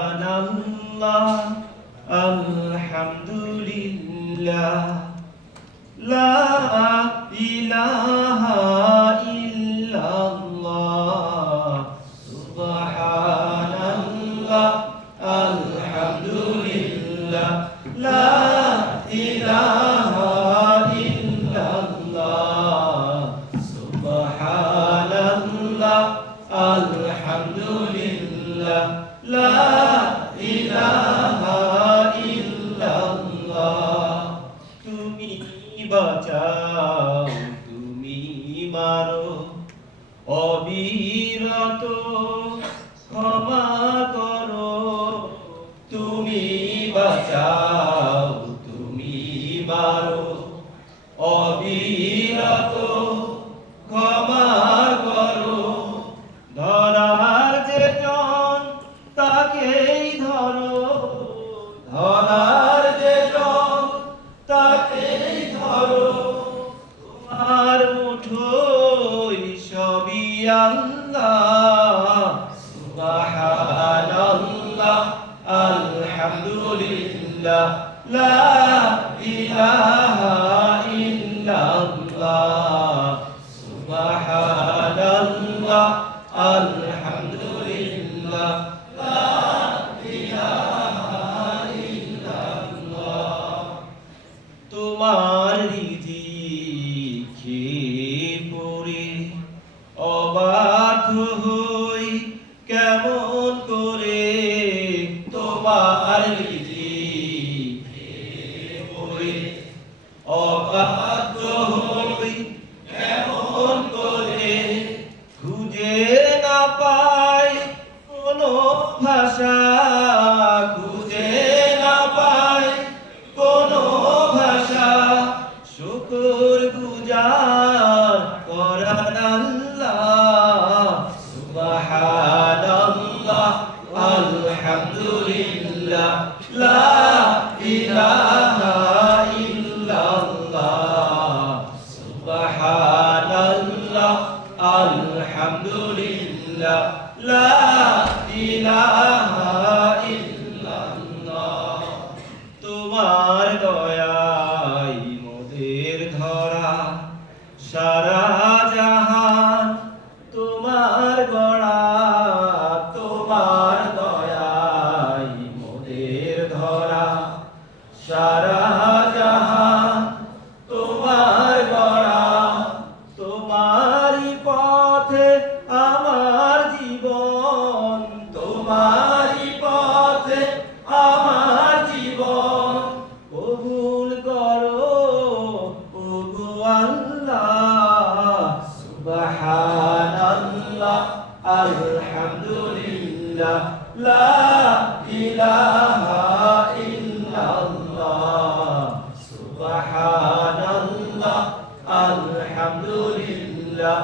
সুবহানাল্লাহ আলহামদুলিল্লাহ লা ইলাহা ইল্লাল্লাহ সুবহানাল্লাহ আলহামদুলিল্লাহ লা ইলাহা ইল্লাল্লাহ সুবহানাল্লাহ আলহামদুলিল্লাহ লা ইলাহা ইল্লাল্লাহ তুমি বাঁচাও তুমি মারো অবিরত ক্ষমা করো তুমি বাঁচাও তুমি মারো অবিরত ক্ষমা করো ধরার যে জন তাকেই ধরো ধরার যে জন তাকেই ধরো তোমার মুঠোয় সবই আল্লাহ সুবহানাল্লাহ আলহামদুলিল্লাহ লা ইলাহা ইল্লাল্লাহ সুবহানাল্লাহ আলহামদুলিল্লাহ লা ইলাহা ইল্লাল্লাহ তোমার রিজিকে পড়ে অবাধ্য হই কেমন করে তোমার রিজিকে পড়ে অবাধ্য হই কেমন করে খুঁজে না পাই কোনো ভাষা খুঁজে না পাই কোনো ভাষা শুকর গুজার করার আল্লাহ সুবহানাল্লাহ আলহামদুলিল্লাহ লা ইলাহা ইল্লাল্লাহ সুবহানাল্লাহ আলহামদুলিল্লাহ লা ইলাহা ইল্লাল্লাহ তোমার দয়াই মোদের ধরা সারা জাহান তোমার গড়া তোমার দয়াই মোদের ধরা সারা জাহান তোমার গড়া তোমারই পথে আমার জীবন তোমারই পথে আমার জীবন কবুল করো ওগো আল্লাহ সুবহানাল্লাহ আলহামদুলিল্লাহ লা ইলাহা ইল্লাল্লাহ সুবহানাল্লাহ আলহামদুলিল্লাহ